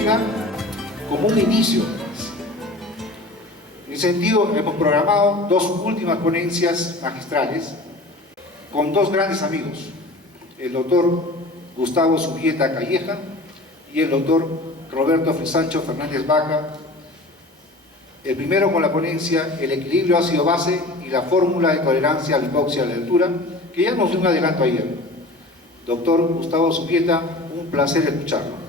venga como un inicio. En ese sentido, hemos programado dos últimas ponencias magistrales con dos grandes amigos, el doctor Gustavo Subieta Calleja y el doctor Roberto Sancho Fernández Vaca. El primero con la ponencia El equilibrio ácido-base y la fórmula de tolerancia a la hipoxia a la altura, que ya nos dio un adelanto ayer. Doctor Gustavo Subieta, un placer escucharlo.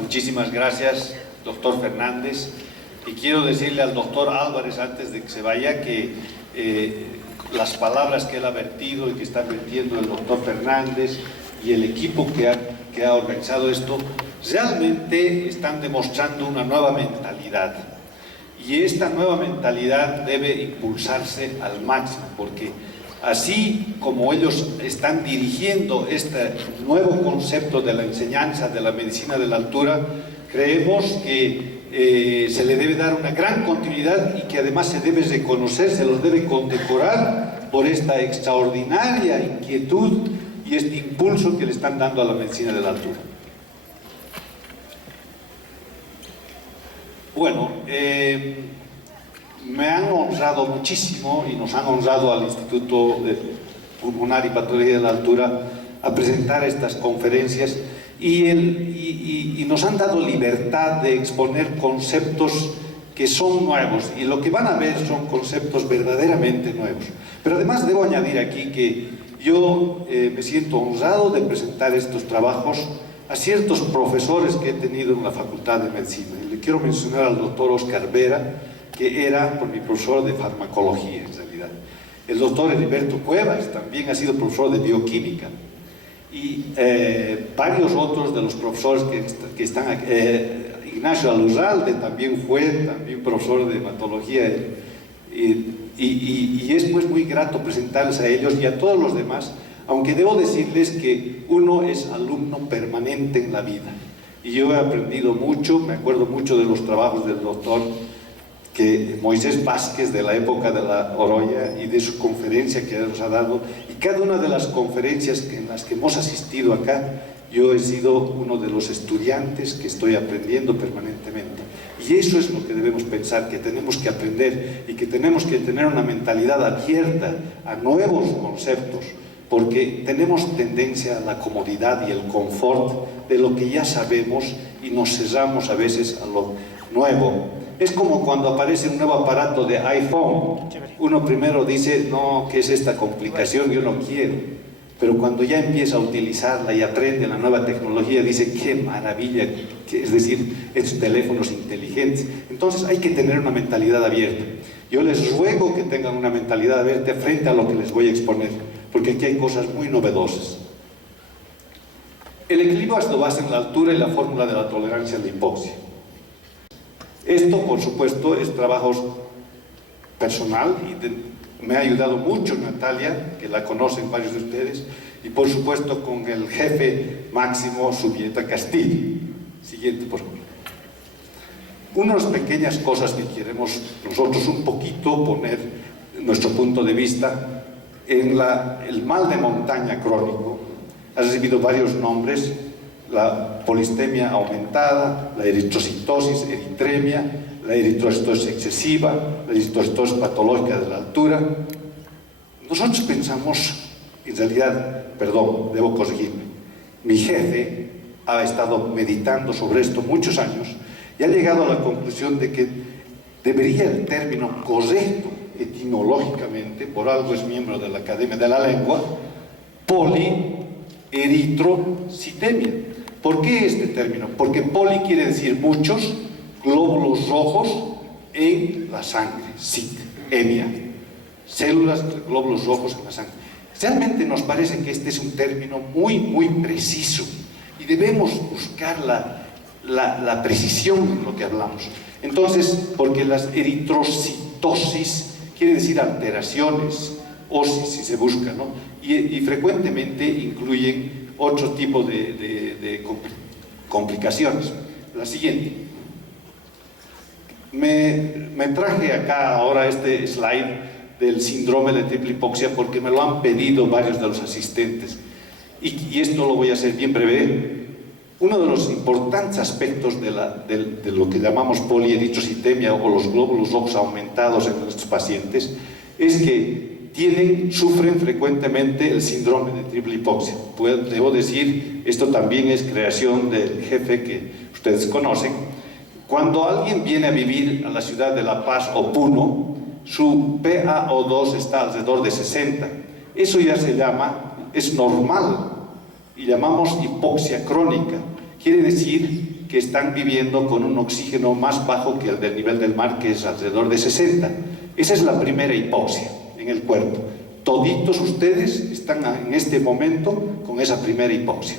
Muchísimas gracias, doctor Fernández. Y quiero decirle al doctor Álvarez, antes de que se vaya, que las palabras que él ha vertido y que está vertiendo el doctor Fernández y el equipo que ha organizado esto, realmente están demostrando una nueva mentalidad. Y esta nueva mentalidad debe impulsarse al máximo, porque así como ellos están dirigiendo este nuevo concepto de la enseñanza de la medicina de la altura, creemos que se le debe dar una gran continuidad y que además se debe reconocer, se los debe condecorar por esta extraordinaria inquietud y este impulso que le están dando a la medicina de la altura. Bueno, me han honrado muchísimo y nos han honrado al Instituto de Pulmonar y Patología de la Altura a presentar estas conferencias y nos han dado libertad de exponer conceptos que son nuevos, y lo que van a ver son conceptos verdaderamente nuevos. Pero además debo añadir aquí que yo me siento honrado de presentar estos trabajos a ciertos profesores que he tenido en la Facultad de Medicina. Y le quiero mencionar al doctor Oscar Vera, que era mi profesor de farmacología en realidad. El doctor Heriberto Cuevas también ha sido profesor de bioquímica. Y varios otros de los profesores que están aquí. Ignacio Alurralde también fue profesor de hematología. Y es pues muy grato presentarles a ellos y a todos los demás, aunque debo decirles que uno es alumno permanente en la vida. Y yo he aprendido mucho, me acuerdo mucho de los trabajos del doctor Moisés Vázquez, de la época de la Oroya, y de su conferencia que nos ha dado, y cada una de las conferencias en las que hemos asistido acá, yo he sido uno de los estudiantes que estoy aprendiendo permanentemente. Y eso es lo que debemos pensar, que tenemos que aprender y que tenemos que tener una mentalidad abierta a nuevos conceptos, porque tenemos tendencia a la comodidad y el confort de lo que ya sabemos y nos cerramos a veces a lo nuevo. Es como cuando aparece un nuevo aparato de iPhone. Uno primero dice, no, ¿qué es esta complicación? Yo no quiero. Pero cuando ya empieza a utilizarla y aprende la nueva tecnología, dice, qué maravilla, es decir, estos teléfonos inteligentes. Entonces hay que tener una mentalidad abierta. Yo les ruego que tengan una mentalidad abierta frente a lo que les voy a exponer, porque aquí hay cosas muy novedosas. El equilibrio ácido-base en la altura y la fórmula de la tolerancia a la hipoxia. Esto, por supuesto, es trabajo personal y me ha ayudado mucho Natalia, que la conocen varios de ustedes, y por supuesto con el jefe máximo Subieta Castillo. Siguiente, por favor. Unas pequeñas cosas que queremos nosotros un poquito poner nuestro punto de vista en el mal de montaña crónico. Ha recibido varios nombres: la polistemia aumentada, la eritrocitosis, eritremia, la eritrocitosis excesiva, la eritrocitosis patológica de la altura. Nosotros pensamos, en realidad, perdón, debo corregirme, mi jefe ha estado meditando sobre esto muchos años y ha llegado a la conclusión de que debería el término correcto etimológicamente, por algo es miembro de la Academia de la Lengua, polieritrocitemia. ¿Por qué este término? Porque poli quiere decir muchos glóbulos rojos en la sangre, emia, células de glóbulos rojos en la sangre. Realmente nos parece que este es un término muy preciso y debemos buscar la precisión en lo que hablamos. Entonces, porque las eritrocitosis quiere decir alteraciones, o si se busca, ¿no? Y frecuentemente incluyen otro tipo de complicaciones. La siguiente. Me traje acá ahora este slide del síndrome de triple hipoxia porque me lo han pedido varios de los asistentes y esto lo voy a hacer bien breve. Uno de los importantes aspectos de lo que llamamos polieritrocitemia o los glóbulos rojos aumentados en nuestros pacientes es que sufren frecuentemente el síndrome de triple hipoxia. Debo decir, esto también es creación del jefe que ustedes conocen. Cuando alguien viene a vivir a la ciudad de La Paz o Puno, su PaO2 está alrededor de 60. Eso ya es normal y llamamos hipoxia crónica. Quiere decir que están viviendo con un oxígeno más bajo que el del nivel del mar, que es alrededor de 60. Esa es la primera hipoxia en el cuerpo. Toditos ustedes están en este momento con esa primera hipoxia.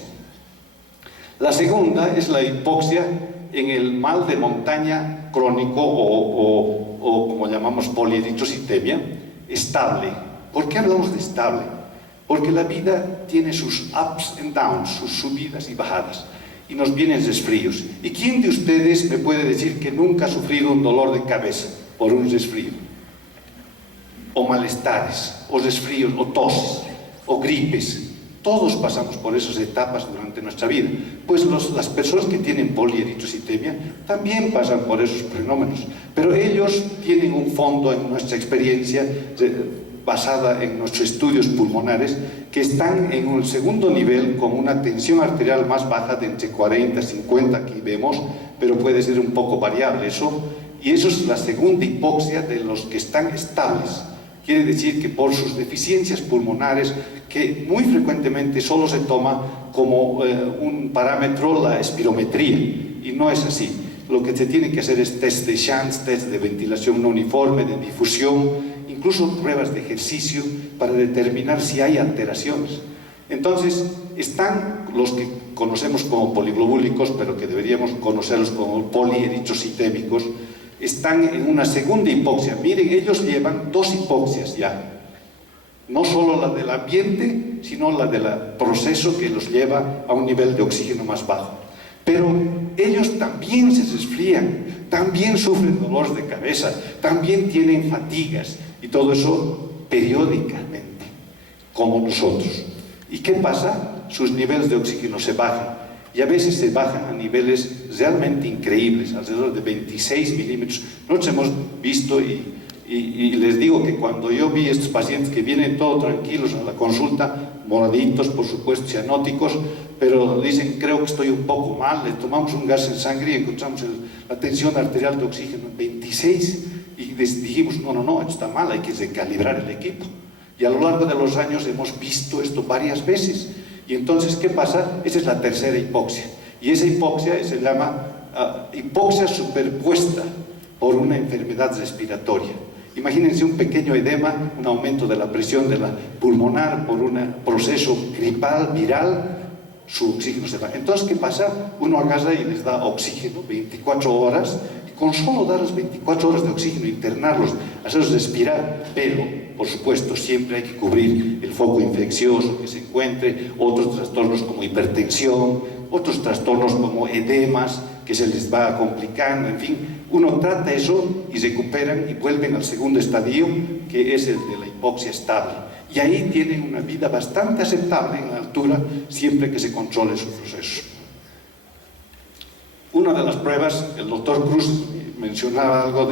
La segunda es la hipoxia en el mal de montaña crónico o como llamamos polieritrocitemia, estable. ¿Por qué hablamos de estable? Porque la vida tiene sus ups and downs, sus subidas y bajadas, y nos vienen resfríos. ¿Y quién de ustedes me puede decir que nunca ha sufrido un dolor de cabeza por un resfrío? O malestares, o resfríos, o toses, o gripes. Todos pasamos por esas etapas durante nuestra vida. Pues las personas que tienen polieritrocitemia también pasan por esos fenómenos, pero ellos tienen un fondo en nuestra experiencia basada en nuestros estudios pulmonares, que están en un segundo nivel con una tensión arterial más baja de entre 40 y 50, aquí vemos, pero puede ser un poco variable eso, y eso es la segunda hipoxia de los que están estables. Quiere decir que por sus deficiencias pulmonares, que muy frecuentemente solo se toma como un parámetro la espirometría, y no es así. Lo que se tiene que hacer es test de Chance, test de ventilación no uniforme, de difusión, incluso pruebas de ejercicio para determinar si hay alteraciones. Entonces, están los que conocemos como poliglobúlicos, pero que deberíamos conocerlos como polieritrocitémicos, están en una segunda hipoxia. Miren, ellos llevan dos hipoxias ya. No solo la del ambiente, sino la del proceso que los lleva a un nivel de oxígeno más bajo. Pero ellos también se resfrían, también sufren dolores de cabeza, también tienen fatigas, y todo eso periódicamente, como nosotros. ¿Y qué pasa? Sus niveles de oxígeno se bajan, y a veces se bajan a niveles realmente increíbles, alrededor de 26 milímetros. Nosotros hemos visto, y les digo que cuando yo vi estos pacientes que vienen todos tranquilos a la consulta, moraditos, por supuesto, cianóticos, pero dicen, creo que estoy un poco mal, le tomamos un gas en sangre y encontramos la tensión arterial de oxígeno en 26, y dijimos, no, esto está mal, hay que recalibrar el equipo. Y a lo largo de los años hemos visto esto varias veces. Y entonces, ¿qué pasa? Esa es la tercera hipoxia. Y esa hipoxia se llama hipoxia superpuesta por una enfermedad respiratoria. Imagínense un pequeño edema, un aumento de la presión de la pulmonar por un proceso gripal, viral, su oxígeno se va. Entonces, ¿qué pasa? Uno agarra y les da oxígeno 24 horas, y con solo darles 24 horas de oxígeno, internarlos, hacerlos respirar, pero, por supuesto, siempre hay que cubrir el foco infeccioso que se encuentre, otros trastornos como hipertensión, otros trastornos como edemas, que se les va complicando, en fin, uno trata eso y recuperan y vuelven al segundo estadio, que es el de la hipoxia estable. Y ahí tienen una vida bastante aceptable en la altura, siempre que se controle su proceso. Una de las pruebas, el doctor Cruz mencionaba algo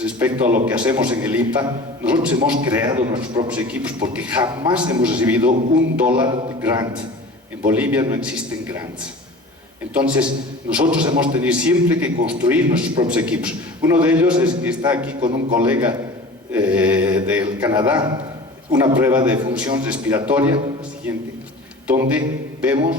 respecto a lo que hacemos en el IPA. Nosotros hemos creado nuestros propios equipos porque jamás hemos recibido $1 de grant. En Bolivia no existen grants. Entonces, nosotros hemos tenido siempre que construir nuestros propios equipos. Uno de ellos es que está aquí con un colega del Canadá, una prueba de función respiratoria, la siguiente, donde vemos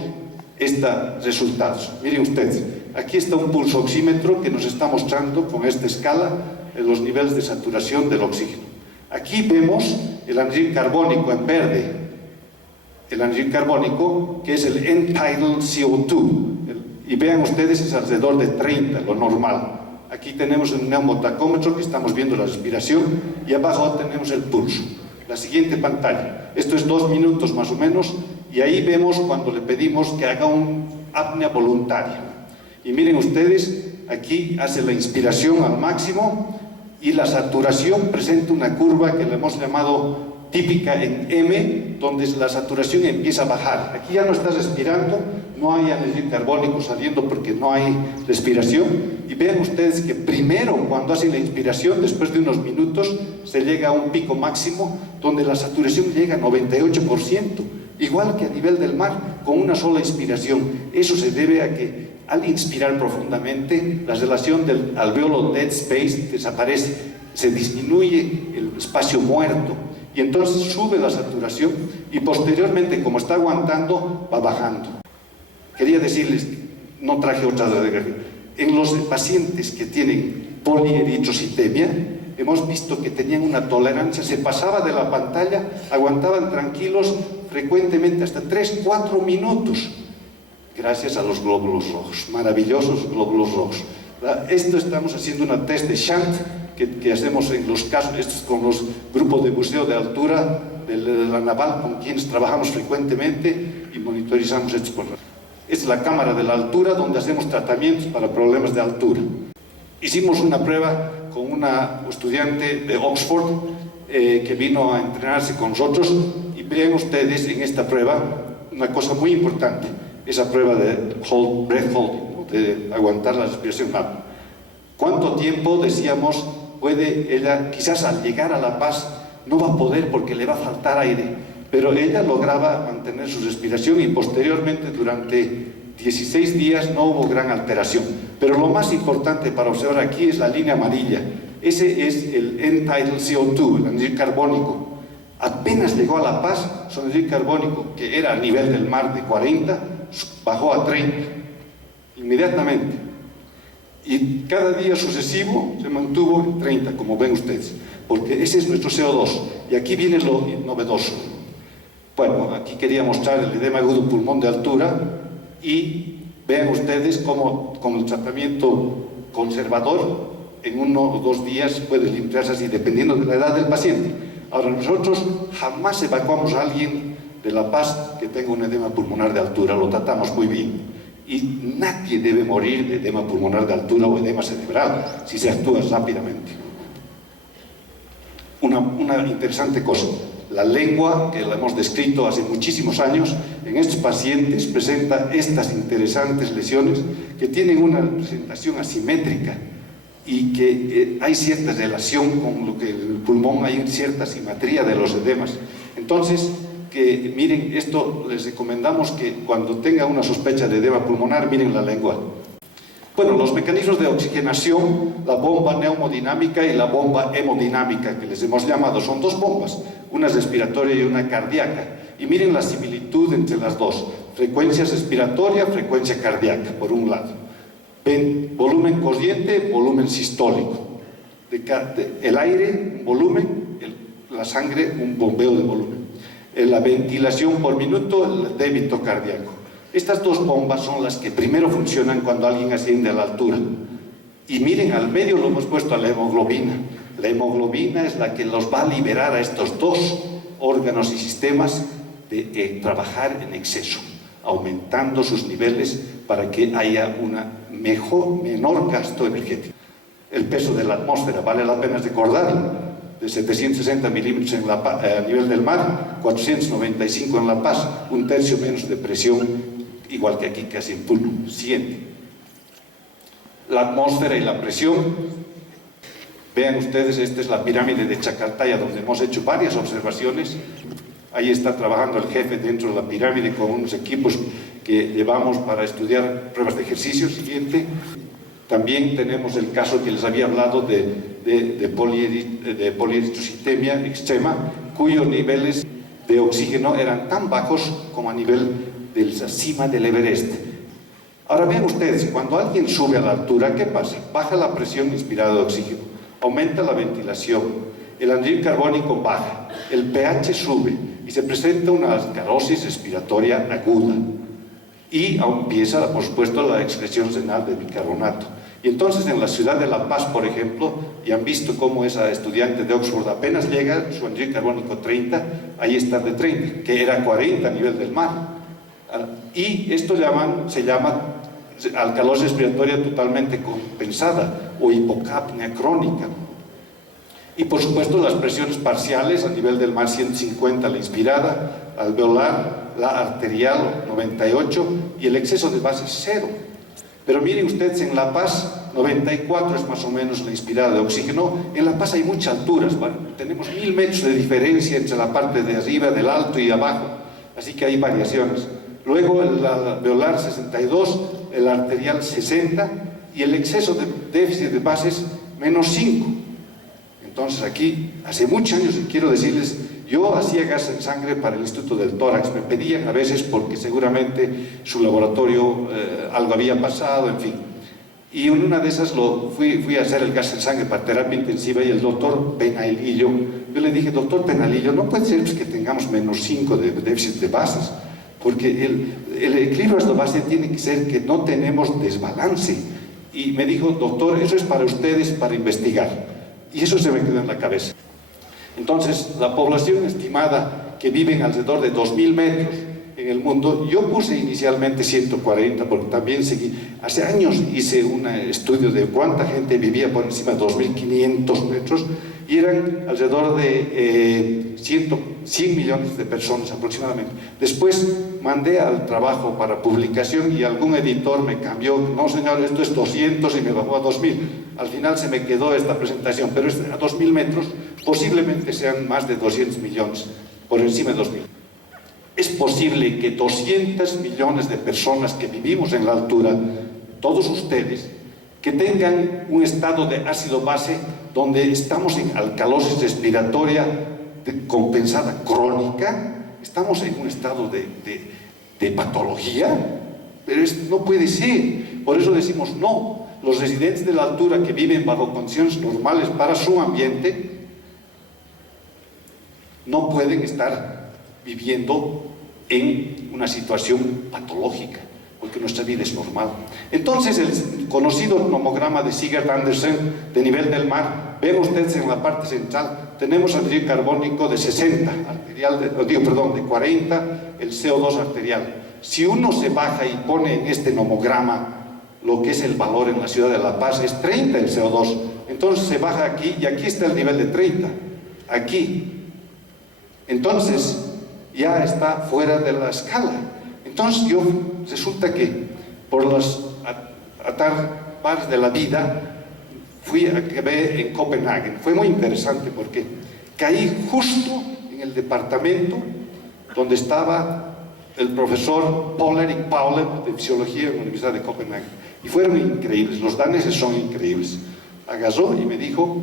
estos resultados. Miren ustedes, aquí está un pulso oxímetro que nos está mostrando con esta escala los niveles de saturación del oxígeno. Aquí vemos el anhídrido carbónico en verde, el anhídrido carbónico que es el end-tidal CO2, y vean ustedes es alrededor de 30, lo normal. Aquí tenemos un neumotacómetro que estamos viendo la respiración, y abajo tenemos el pulso. La siguiente pantalla, esto es 2 minutos más o menos, y ahí vemos cuando le pedimos que haga una apnea voluntaria. Y miren ustedes, aquí hace la inspiración al máximo y la saturación presenta una curva que le hemos llamado típica en M, donde la saturación empieza a bajar. Aquí ya no está respirando, no hay anhídrido carbónico saliendo porque no hay respiración. Y vean ustedes que primero, cuando hacen la inspiración, después de unos minutos, se llega a un pico máximo donde la saturación llega a 98%, igual que a nivel del mar, con una sola inspiración. Eso se debe a que al inspirar profundamente, la relación del alveolo dead space desaparece, se disminuye el espacio muerto y entonces sube la saturación y posteriormente, como está aguantando, va bajando. Quería decirles, no traje otra radiografía, en los pacientes que tienen polieritrocitemia, hemos visto que tenían una tolerancia, se pasaba de la pantalla, aguantaban tranquilos frecuentemente hasta 3-4 minutos, gracias a los glóbulos rojos, maravillosos glóbulos rojos. Esto estamos haciendo una test de Shunt que hacemos en los casos, estos con los grupos de buceo de altura de la naval, con quienes trabajamos frecuentemente y monitorizamos estos problemas. Es la cámara de la altura donde hacemos tratamientos para problemas de altura. Hicimos una prueba con una estudiante de Oxford que vino a entrenarse con nosotros y vean ustedes en esta prueba una cosa muy importante, esa prueba de breath holding, ¿no? De aguantar la respiración. ¿Cuánto tiempo, decíamos, puede ella, quizás al llegar a La Paz no va a poder porque le va a faltar aire, pero ella lograba mantener su respiración y posteriormente durante 16 días no hubo gran alteración. Pero lo más importante para observar aquí es la línea amarilla. Ese es el end-tidal CO2, el anhídrido carbónico. Apenas llegó a La Paz, su anhídrido carbónico, que era a nivel del mar de 40, bajó a 30, inmediatamente. Y cada día sucesivo se mantuvo en 30, como ven ustedes, porque ese es nuestro CO2. Y aquí viene lo novedoso. Bueno, aquí quería mostrar el edema agudo pulmón de altura y vean ustedes cómo con el tratamiento conservador en 1 o 2 días puede limpiarse así, dependiendo de la edad del paciente. Ahora, nosotros jamás evacuamos a alguien de La Paz que tenga un edema pulmonar de altura, lo tratamos muy bien. Y nadie debe morir de edema pulmonar de altura o edema cerebral si se actúa rápidamente. Una interesante cosa, la lengua, que la hemos descrito hace muchísimos años, en estos pacientes presenta estas interesantes lesiones que tienen una presentación asimétrica y que hay cierta relación con lo que el pulmón, hay cierta simetría de los edemas. Entonces, que miren, esto les recomendamos que cuando tenga una sospecha de edema pulmonar, miren la lengua. Bueno, los mecanismos de oxigenación, la bomba neumodinámica y la bomba hemodinámica, que les hemos llamado, son 2 bombas, una respiratoria y una cardíaca. Y miren la similitud entre las dos, frecuencia respiratoria, frecuencia cardíaca, por un lado. Ven, volumen corriente, volumen sistólico. El aire, un volumen, la sangre, un bombeo de volumen. La ventilación por minuto, el débito cardíaco. Estas 2 bombas son las que primero funcionan cuando alguien asciende a la altura. Y miren, al medio lo hemos puesto a la hemoglobina. La hemoglobina es la que los va a liberar a estos 2 órganos y sistemas de trabajar en exceso, aumentando sus niveles para que haya una menor gasto energético. El peso de la atmósfera, vale la pena recordarlo, de 760 milímetros a nivel del mar, 495 en La Paz, 1/3 menos de presión, igual que aquí casi en Puno. Siguiente. La atmósfera y la presión. Vean ustedes, esta es la pirámide de Chacaltaya, donde hemos hecho varias observaciones. Ahí está trabajando el jefe dentro de la pirámide con unos equipos que llevamos para estudiar pruebas de ejercicio. Siguiente. También tenemos el caso que les había hablado de polieritrocitemia extrema, cuyos niveles de oxígeno eran tan bajos como a nivel de la cima del Everest. Ahora vean ustedes, cuando alguien sube a la altura, ¿qué pasa? Baja la presión inspirada de oxígeno, aumenta la ventilación, el anhídrido carbónico baja, el pH sube y se presenta una ascarosis respiratoria aguda. Y empieza, por supuesto, la excreción renal de bicarbonato. Y entonces en la ciudad de La Paz, por ejemplo, y han visto cómo esa estudiante de Oxford apenas llega, su anhídrido carbónico 30, ahí está de 30, que era 40 a nivel del mar. Y esto se llama alcalosis respiratoria totalmente compensada o hipocapnia crónica. Y por supuesto las presiones parciales a nivel del mar 150 la inspirada, alveolar, la arterial 98 y el exceso de base 0. Pero miren ustedes, en La Paz 94 es más o menos la inspirada de oxígeno. En La Paz hay muchas alturas, bueno, tenemos 1000 metros de diferencia entre la parte de arriba, del alto y abajo, así que hay variaciones. Luego el alveolar 62, el arterial 60 y el exceso de déficit de bases menos 5. Entonces aquí, hace muchos años, y quiero decirles, yo hacía gas en sangre para el Instituto del Tórax, me pedían a veces porque seguramente su laboratorio algo había pasado, en fin. Y en una de esas fui a hacer el gas en sangre para terapia intensiva y el doctor Penalillo, yo le dije, doctor Penalillo, no puede ser pues, que tengamos menos 5 de déficit de bases, porque el equilibrio ácido-base tiene que ser que no tenemos desbalance. Y me dijo, doctor, eso es para ustedes, para investigar. Y eso se me quedó en la cabeza. Entonces, la población estimada que vive alrededor de 2000 metros en el mundo, yo puse inicialmente 140 porque también hace años hice un estudio de cuánta gente vivía por encima de 2500 metros y eran alrededor de 100 millones de personas aproximadamente. Después mandé al trabajo para publicación y algún editor me cambió, no señor, esto es 200 y me bajó a 2000. Al final se me quedó esta presentación, pero a 2000 metros posiblemente sean más de 200 millones, por encima de 2000. Es posible que 200 millones de personas que vivimos en la altura, todos ustedes, que tengan un estado de ácido base donde estamos en alcalosis respiratoria compensada crónica, estamos en un estado de patología, pero no puede ser. Por eso decimos no. Los residentes de la altura que viven bajo condiciones normales para su ambiente no pueden estar viviendo en una situación patológica, porque nuestra vida es normal. Entonces, el conocido nomograma de Sigurd-Andersen de nivel del mar, ven ustedes en la parte central, tenemos anhídrido carbónico de 60, de 40, el CO2 arterial. Si uno se baja y pone en este nomograma lo que es el valor en la ciudad de La Paz, es 30 el CO2, entonces se baja aquí y aquí está el nivel de 30, aquí. Entonces, ya está fuera de la escala. Entonces resulta que por los atares de la vida acabé en Copenhague. Fue muy interesante porque caí justo en el departamento donde estaba el profesor Paul Erik Paule de Fisiología en la Universidad de Copenhague. Y fueron increíbles, los daneses son increíbles. Agarró y me dijo,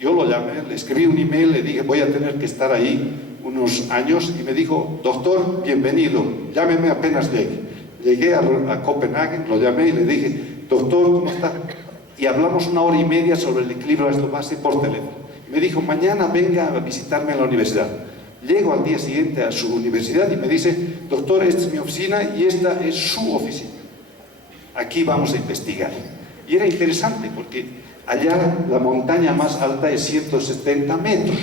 yo lo llamé, le escribí un email, le dije, voy a tener que estar ahí unos años, y me dijo, doctor, bienvenido, llámeme apenas llegue. Llegué a Copenhague, lo llamé y le dije, doctor, ¿cómo está? Y hablamos 1 hora y media sobre el equilibrio ácido-base por teléfono. Me dijo, mañana venga a visitarme en la universidad. Llego al día siguiente a su universidad y me dice, doctor, esta es mi oficina y esta es su oficina. Aquí vamos a investigar. Y era interesante porque allá la montaña más alta es 170 metros.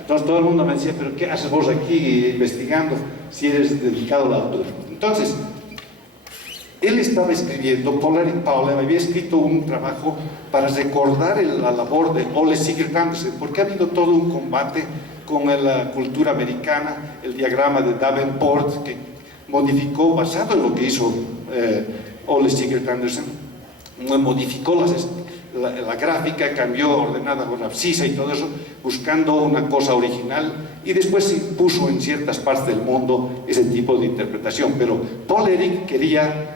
Entonces todo el mundo me decía, pero ¿qué haces vos aquí investigando si eres dedicado a la altura? Entonces, él estaba escribiendo, Paul Erik Paule había escrito un trabajo para recordar la labor de Ole Sigurd-Andersen, porque ha habido todo un combate con la cultura americana, el diagrama de Davenport, que modificó, basado en lo que hizo Ole Sigurd-Andersen, modificó la gráfica, cambió ordenada con abscisa y todo eso, buscando una cosa original, y después se impuso en ciertas partes del mundo ese tipo de interpretación. Pero Paul Erik quería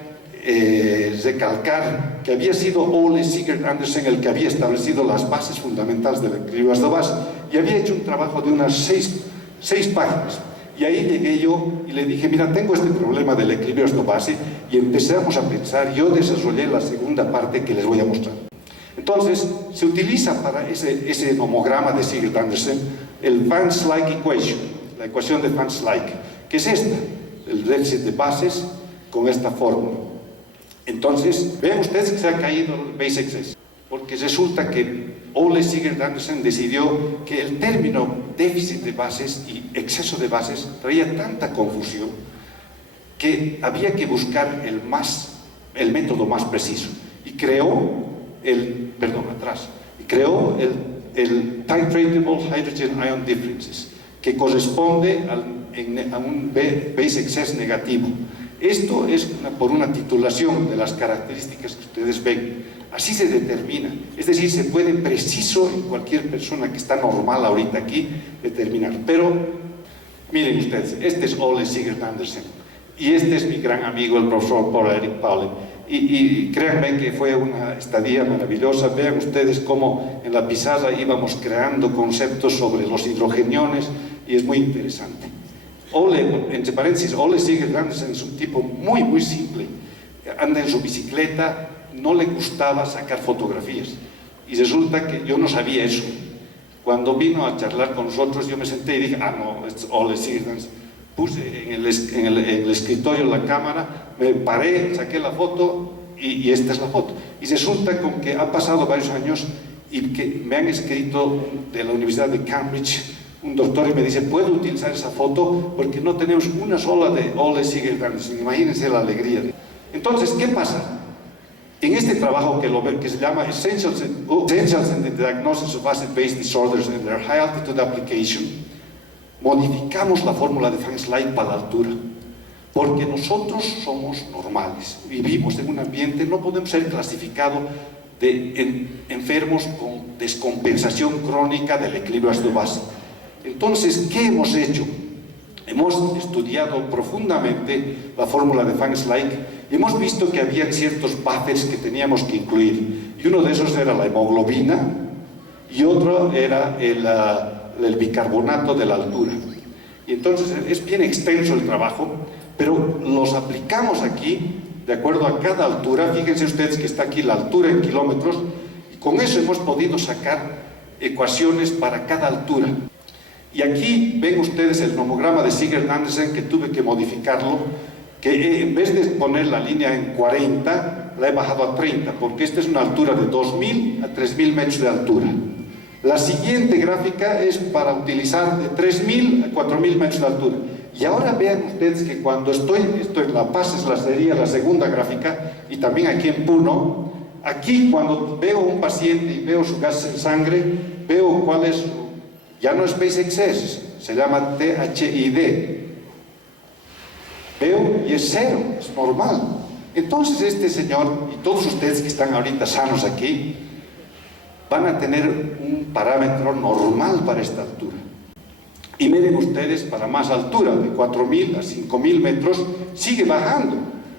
recalcar que había sido Ole Sigurd-Andersen el que había establecido las bases fundamentales del equilibrio ácido-base, y había hecho un trabajo de unas 6 páginas. Y ahí llegué yo y le dije, mira, tengo este problema del equilibrio ácido-base, y empezamos a pensar. Yo desarrollé la segunda parte que les voy a mostrar. Entonces, se utiliza para ese nomograma de Sigurd-Andersen el Van Slyke Equation, la ecuación de Van Slyke, que es esta, el déficit de bases con esta fórmula. Entonces, vean ustedes que se ha caído el base excess, porque resulta que Ole Sigurd-Andersen decidió que el término déficit de bases y exceso de bases traía tanta confusión que había que buscar el más el método más preciso y creó el Titratable Hydrogen Ion Differences, que corresponde a un base excess negativo. Esto es por una titulación de las características que ustedes ven. Así se determina, es decir, se puede preciso en cualquier persona que está normal ahorita aquí determinar. Pero miren ustedes, este es Ole Sigurd Andersen y este es mi gran amigo el profesor Paul Erik Paule. Y créanme que fue una estadía maravillosa. Vean ustedes cómo en la pizarra íbamos creando conceptos sobre los hidrogeniones y es muy interesante. Ole, entre paréntesis, Ole Sigurd Andersen es un tipo muy, muy simple. Anda en su bicicleta, no le gustaba sacar fotografías. Y resulta que yo no sabía eso. Cuando vino a charlar con nosotros, yo me senté y dije, no, es Ole Sigurd Andersen. Puse en el escritorio la cámara, me paré, saqué la foto y esta es la foto. Y resulta con que han pasado varios años y que me han escrito de la Universidad de Cambridge un doctor y me dice, ¿puedo utilizar esa foto? Porque no tenemos una sola de Ole Sigurd Andersen. Imagínense la alegría. Entonces, ¿qué pasa? En este trabajo que se llama Essentials in the Diagnosis of Acid-Base Disorders and Their High Altitude Application, modificamos la fórmula de Van Slyke para la altura, porque nosotros somos normales, vivimos en un ambiente, no podemos ser clasificados de enfermos con descompensación crónica del equilibrio ácido-base. Entonces, ¿qué hemos hecho? Hemos estudiado profundamente la fórmula de Van Slyke y hemos visto que había ciertos buffers que teníamos que incluir, y uno de esos era la hemoglobina y otro era el bicarbonato de la altura. Y entonces es bien extenso el trabajo, pero los aplicamos aquí de acuerdo a cada altura. Fíjense ustedes que está aquí la altura en kilómetros y con eso hemos podido sacar ecuaciones para cada altura. Y aquí ven ustedes el nomograma de Sigurd Andersen, que tuve que modificarlo, que en vez de poner la línea en 40 la he bajado a 30, porque esta es una altura de 2.000 a 3.000 metros de altura. La siguiente gráfica es para utilizar de 3.000 a 4.000 metros de altura. Y ahora vean ustedes que cuando esto en La Paz sería la segunda gráfica, y también aquí en Puno, aquí cuando veo un paciente y veo su gas en sangre, veo cuál es, ya no es base excess, se llama THID. Veo y es cero, es normal. Entonces este señor, y todos ustedes que están ahorita sanos aquí, van a tener un parámetro normal para esta altura. Y miren ustedes, para más altura, de 4.000 a 5.000 metros, sigue bajando,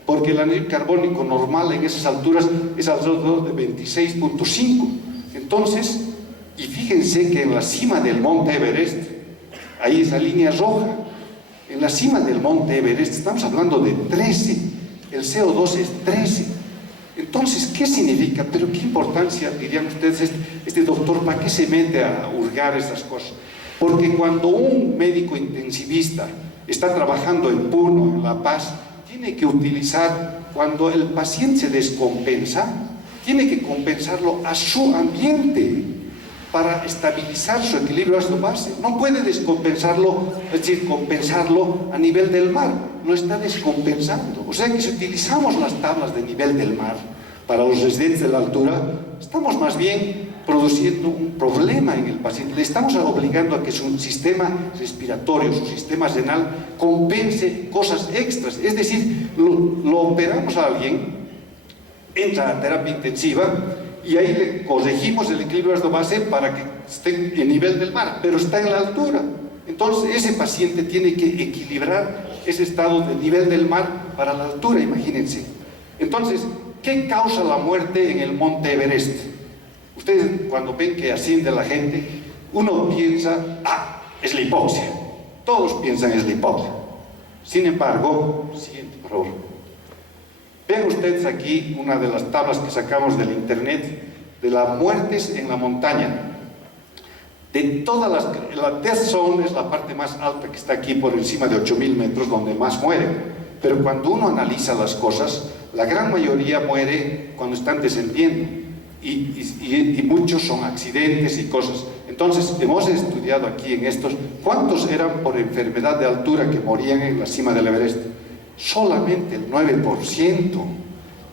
porque el anhídrido carbónico normal en esas alturas es alrededor de 26.5. Entonces, y fíjense que en la cima del monte Everest, ahí esa línea roja, en la cima del monte Everest estamos hablando de 13, el CO2 es 13. Entonces, ¿qué significa? Pero qué importancia, dirían ustedes, este doctor, ¿para qué se mete a hurgar esas cosas? Porque cuando un médico intensivista está trabajando en Puno, en La Paz, tiene que utilizar, cuando el paciente se descompensa, tiene que compensarlo a su ambiente para estabilizar su equilibrio ácido-base. No puede descompensarlo, es decir, compensarlo a nivel del mar, lo está descompensando. O sea que si utilizamos las tablas de nivel del mar para los residentes de la altura, estamos más bien produciendo un problema en el paciente. Le estamos obligando a que su sistema respiratorio, su sistema renal, compense cosas extras. Es decir, lo operamos a alguien, entra a terapia intensiva, y ahí le corregimos el equilibrio ácido-base para que esté en nivel del mar, pero está en la altura. Entonces ese paciente tiene que equilibrar ese estado de nivel del mar para la altura, imagínense. Entonces, ¿qué causa la muerte en el monte Everest? Ustedes cuando ven que asciende la gente, uno piensa, es la hipoxia. Todos piensan es la hipoxia. Sin embargo, siguiente, por favor. Vean ustedes aquí una de las tablas que sacamos del internet de las muertes en la montaña. De todas la Death Zone es la parte más alta que está aquí por encima de 8.000 metros, donde más mueren. Pero cuando uno analiza las cosas, la gran mayoría muere cuando están descendiendo. Y muchos son accidentes y cosas. Entonces, hemos estudiado aquí en estos, ¿cuántos eran por enfermedad de altura que morían en la cima del Everest? Solamente el 9%.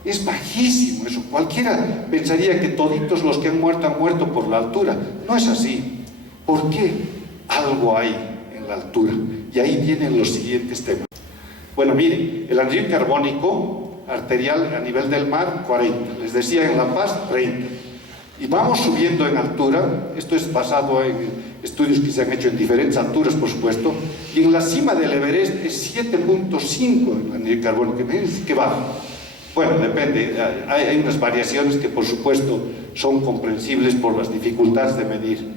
Es bajísimo eso. Cualquiera pensaría que toditos los que han muerto por la altura. No es así. ¿Por qué? Algo hay en la altura. Y ahí vienen los siguientes temas. Bueno, miren, el anhídrido carbónico arterial a nivel del mar, 40. Les decía, en La Paz, 30. Y vamos subiendo en altura. Esto es basado en estudios que se han hecho en diferentes alturas, por supuesto. Y en la cima del Everest es 7.5 el anhídrido carbónico. Imagínense qué bajo. Bueno, depende. Hay unas variaciones que, por supuesto, son comprensibles por las dificultades de medir.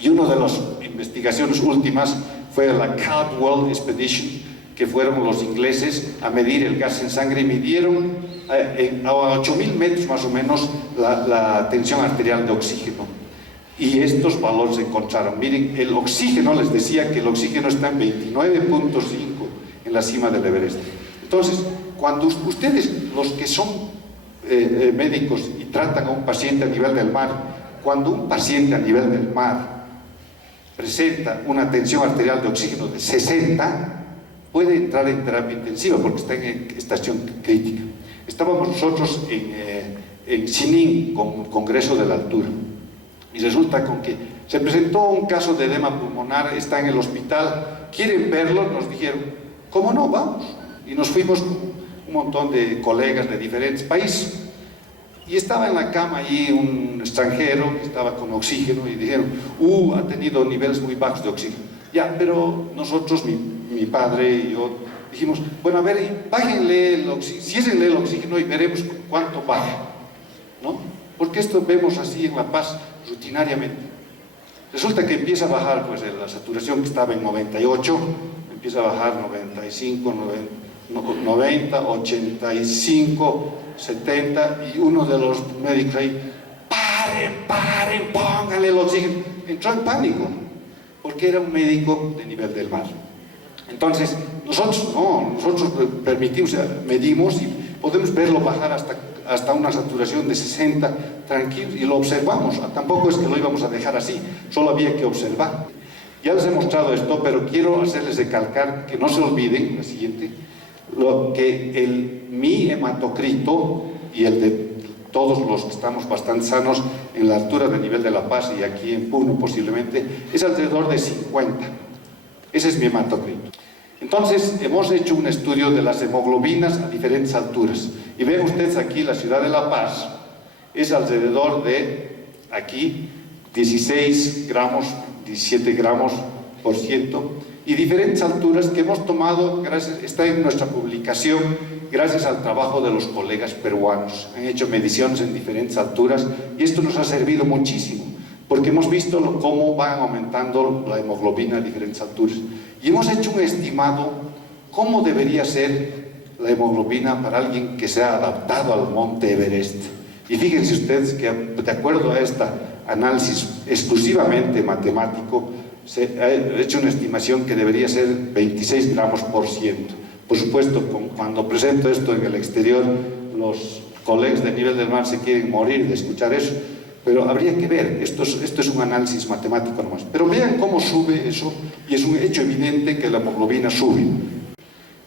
Y una de las investigaciones últimas fue la Caldwell Expedition, que fueron los ingleses a medir el gas en sangre y midieron a 8.000 metros más o menos la tensión arterial de oxígeno. Y estos valores se encontraron. Miren, el oxígeno, les decía que el oxígeno está en 29.5 en la cima del Everest. Entonces, cuando ustedes, los que son médicos y tratan a un paciente a nivel del mar, cuando un paciente a nivel del mar presenta una tensión arterial de oxígeno de 60, puede entrar en terapia intensiva porque está en estación crítica. Estábamos nosotros en Xining, con Congreso de la Altura, y resulta con que se presentó un caso de edema pulmonar, está en el hospital, quieren verlo, nos dijeron, ¿cómo no? Vamos. Y nos fuimos con un montón de colegas de diferentes países. Y estaba en la cama allí un extranjero que estaba con oxígeno y dijeron, ha tenido niveles muy bajos de oxígeno. Ya, pero nosotros, mi padre y yo, dijimos, bueno, a ver, bájenle el oxígeno, ciérrenle el oxígeno y veremos cuánto baja, ¿no? Porque esto vemos así en La Paz rutinariamente. Resulta que empieza a bajar, pues la saturación que estaba en 98, empieza a bajar 95, 90, 85, 70, y uno de los médicos ahí, paren, pónganle el oxígeno. Entró en pánico, porque era un médico de nivel del mar. Entonces, nosotros permitimos, medimos y podemos verlo bajar hasta una saturación de 60, tranquilo, y lo observamos. Tampoco es que lo íbamos a dejar así, solo había que observar. Ya les he mostrado esto, pero quiero hacerles recalcar que no se olviden, la siguiente, mi hematocrito y el de todos los que estamos bastante sanos en la altura del nivel de La Paz y aquí en Puno posiblemente, es alrededor de 50. Ese es mi hematocrito. Entonces, hemos hecho un estudio de las hemoglobinas a diferentes alturas. Y ven ustedes aquí, la ciudad de La Paz es alrededor de, aquí, 16 gramos, 17 gramos por ciento, y diferentes alturas que hemos tomado, está en nuestra publicación, gracias al trabajo de los colegas peruanos. Han hecho mediciones en diferentes alturas y esto nos ha servido muchísimo, porque hemos visto cómo van aumentando la hemoglobina a diferentes alturas. Y hemos hecho un estimado cómo debería ser la hemoglobina para alguien que se ha adaptado al monte Everest. Y fíjense ustedes que, de acuerdo a este análisis exclusivamente matemático, se ha hecho una estimación que debería ser 26 gramos por ciento. Por supuesto, cuando presento esto en el exterior, los colegas de nivel del mar se quieren morir de escuchar eso, pero habría que ver, esto es un análisis matemático nomás. Pero vean cómo sube eso, y es un hecho evidente que la hemoglobina sube.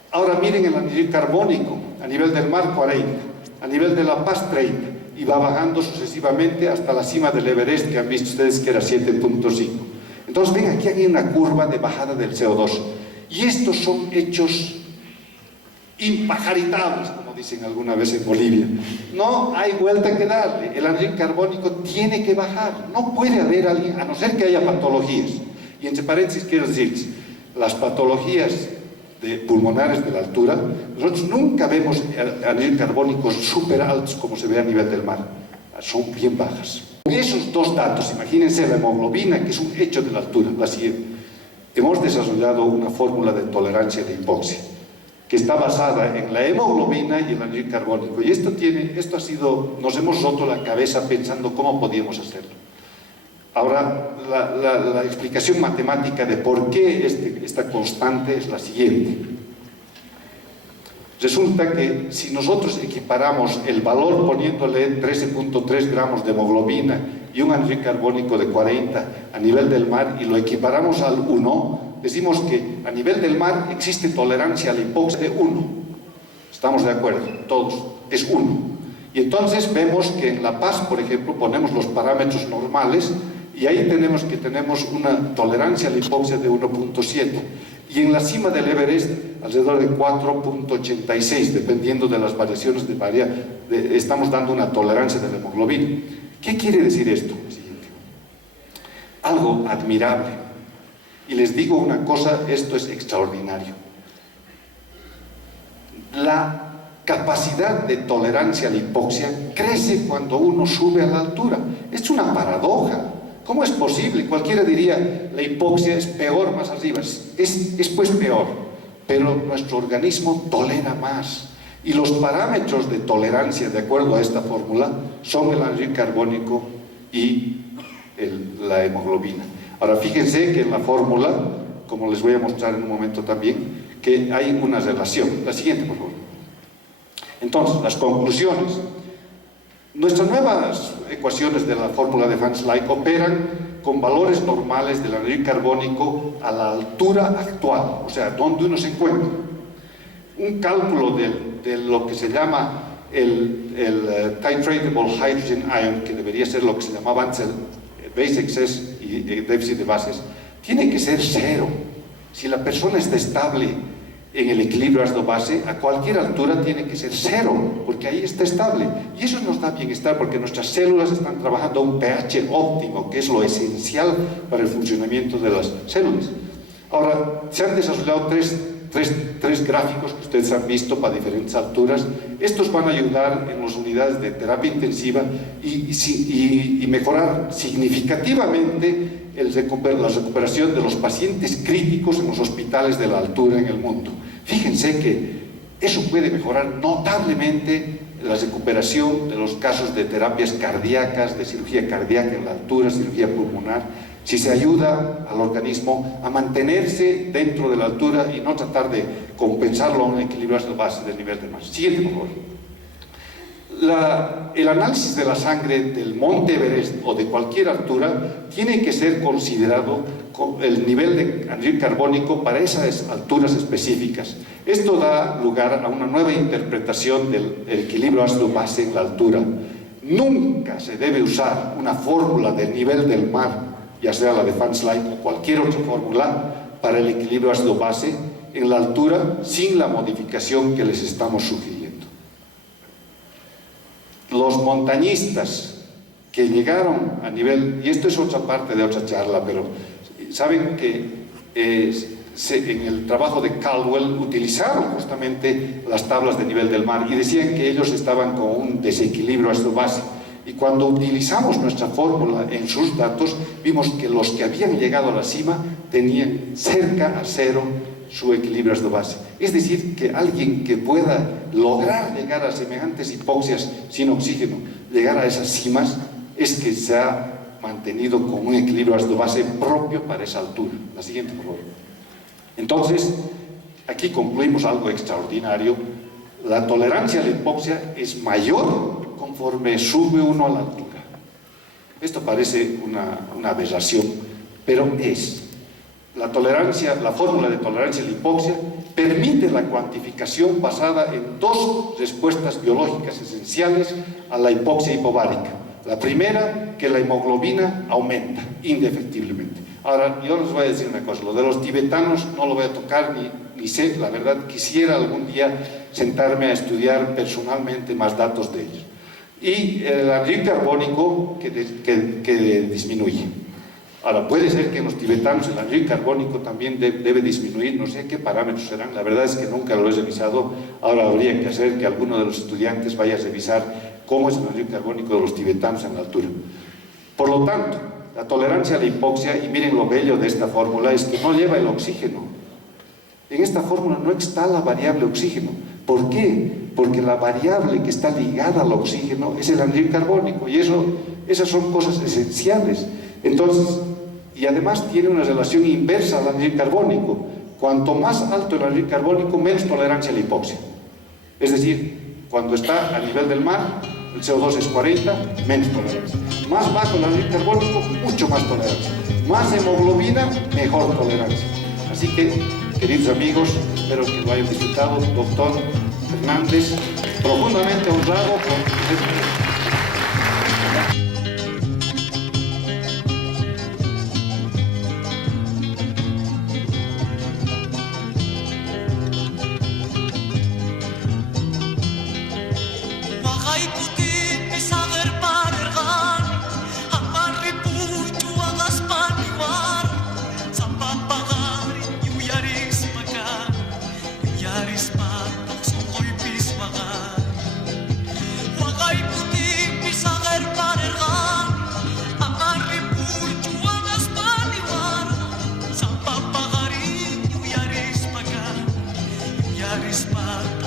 Ahora miren el anhídrido carbónico, a nivel del mar 40, a nivel de La Paz 30, y va bajando sucesivamente hasta la cima del Everest, que han visto ustedes que era 7.5. Entonces ven, aquí hay una curva de bajada del CO2, y estos son hechos impajaritables, como dicen alguna vez en Bolivia. No hay vuelta que darle, el anhídrido carbónico tiene que bajar, no puede haber alguien, a no ser que haya patologías. Y entre paréntesis quiero decirles, las patologías pulmonares de la altura, nosotros nunca vemos anhídridos carbónicos súper altos como se ve a nivel del mar, son bien bajas. Con esos dos datos, imagínense la hemoglobina, que es un hecho de la altura, la siguiente. Hemos desarrollado una fórmula de tolerancia de hipoxia, que está basada en la hemoglobina y el anhídrido carbónico. Y esto ha sido, nos hemos roto la cabeza pensando cómo podíamos hacerlo. Ahora, la explicación matemática de por qué esta constante es la siguiente. Resulta que si nosotros equiparamos el valor poniéndole 13.3 gramos de hemoglobina y un anhídrido carbónico de 40 a nivel del mar y lo equiparamos al 1, decimos que a nivel del mar existe tolerancia a la hipoxia de 1. ¿Estamos de acuerdo? Todos. es 1. Y entonces vemos que en La Paz, por ejemplo, ponemos los parámetros normales y ahí tenemos una tolerancia a la hipoxia de 1.7. Y en la cima del Everest, alrededor de 4.86, dependiendo de las variaciones estamos dando una tolerancia de la hemoglobina. ¿Qué quiere decir esto? Algo admirable. Y les digo una cosa, esto es extraordinario. La capacidad de tolerancia a la hipoxia crece cuando uno sube a la altura. Es una paradoja. ¿Cómo es posible? Cualquiera diría, la hipoxia es peor más arriba. Es pues peor, pero nuestro organismo tolera más. Y los parámetros de tolerancia, de acuerdo a esta fórmula, son el anhídrido carbónico y la hemoglobina. Ahora, fíjense que en la fórmula, como les voy a mostrar en un momento también, que hay una relación. La siguiente, por favor. Entonces, las conclusiones. Nuestras nuevas ecuaciones de la fórmula de Van Slyke operan con valores normales del anhídrido carbónico a la altura actual, o sea, donde uno se encuentra. Un cálculo de lo que se llama el titratable hydrogen ion, que debería ser lo que se llamaba antes el base excess y déficit de bases, tiene que ser 0. Si la persona está estable en el equilibrio ácido-base, a cualquier altura tiene que ser 0, porque ahí está estable. Y eso nos da bienestar, porque nuestras células están trabajando a un pH óptimo, que es lo esencial para el funcionamiento de las células. Ahora, se han desarrollado tres gráficos que ustedes han visto para diferentes alturas. Estos van a ayudar en las unidades de terapia intensiva y mejorar significativamente la recuperación de los pacientes críticos en los hospitales de la altura en el mundo. Fíjense que eso puede mejorar notablemente la recuperación de los casos de terapias cardíacas, de cirugía cardíaca en la altura, cirugía pulmonar, si se ayuda al organismo a mantenerse dentro de la altura y no tratar de compensarlo a un equilibrio a base del nivel de mar. Siguiente, por favor. El análisis de la sangre del Monte Everest o de cualquier altura tiene que ser considerado con el nivel de anhídrido carbónico para esas alturas específicas. Esto da lugar a una nueva interpretación del equilibrio ácido-base en la altura. Nunca se debe usar una fórmula del nivel del mar, ya sea la de Van Slyke o cualquier otra fórmula, para el equilibrio ácido-base en la altura sin la modificación que les estamos sugiriendo. Los montañistas que llegaron a nivel, y esto es otra parte de otra charla, pero saben que en el trabajo de Caldwell utilizaron justamente las tablas de nivel del mar y decían que ellos estaban con un desequilibrio ácido-base. Y cuando utilizamos nuestra fórmula en sus datos, vimos que los que habían llegado a la cima tenían cerca a 0 su equilibrio ácido-base. Es decir, que alguien que pueda lograr llegar a semejantes hipoxias sin oxígeno, llegar a esas cimas, es que se ha mantenido con un equilibrio ácido-base propio para esa altura. La siguiente, por favor. Entonces, aquí concluimos algo extraordinario. La tolerancia a la hipoxia es mayor conforme sube uno a la altura. Esto parece una aberración, pero es. La fórmula de tolerancia a la hipoxia permite la cuantificación basada en 2 respuestas biológicas esenciales a la hipoxia hipobaríca. La primera, que la hemoglobina aumenta indefectiblemente. Ahora, yo les voy a decir una cosa, lo de los tibetanos no lo voy a tocar ni sé, la verdad, quisiera algún día sentarme a estudiar personalmente más datos de ellos. Y el anhídrido carbónico que disminuye. Ahora, puede ser que en los tibetanos el anhídrido carbónico también debe disminuir, no sé qué parámetros serán, la verdad es que nunca lo he revisado. Ahora habría que hacer que alguno de los estudiantes vaya a revisar cómo es el anhídrido carbónico de los tibetanos en la altura. Por lo tanto, la tolerancia a la hipoxia, y miren lo bello de esta fórmula, es que no lleva el oxígeno. En esta fórmula no está la variable oxígeno. ¿Por qué? Porque la variable que está ligada al oxígeno es el anhídrido carbónico, y esas son cosas esenciales. Entonces, y además tiene una relación inversa al anhídrido carbónico. Cuanto más alto el anhídrido carbónico, menos tolerancia a la hipoxia. Es decir, cuando está a nivel del mar, el CO2 es 40, menos tolerancia. Más bajo el anhídrido carbónico, mucho más tolerancia. Más hemoglobina, mejor tolerancia. Así que, queridos amigos, espero que lo hayan disfrutado. Doctor Fernández. profundamente honrado por Yaris pa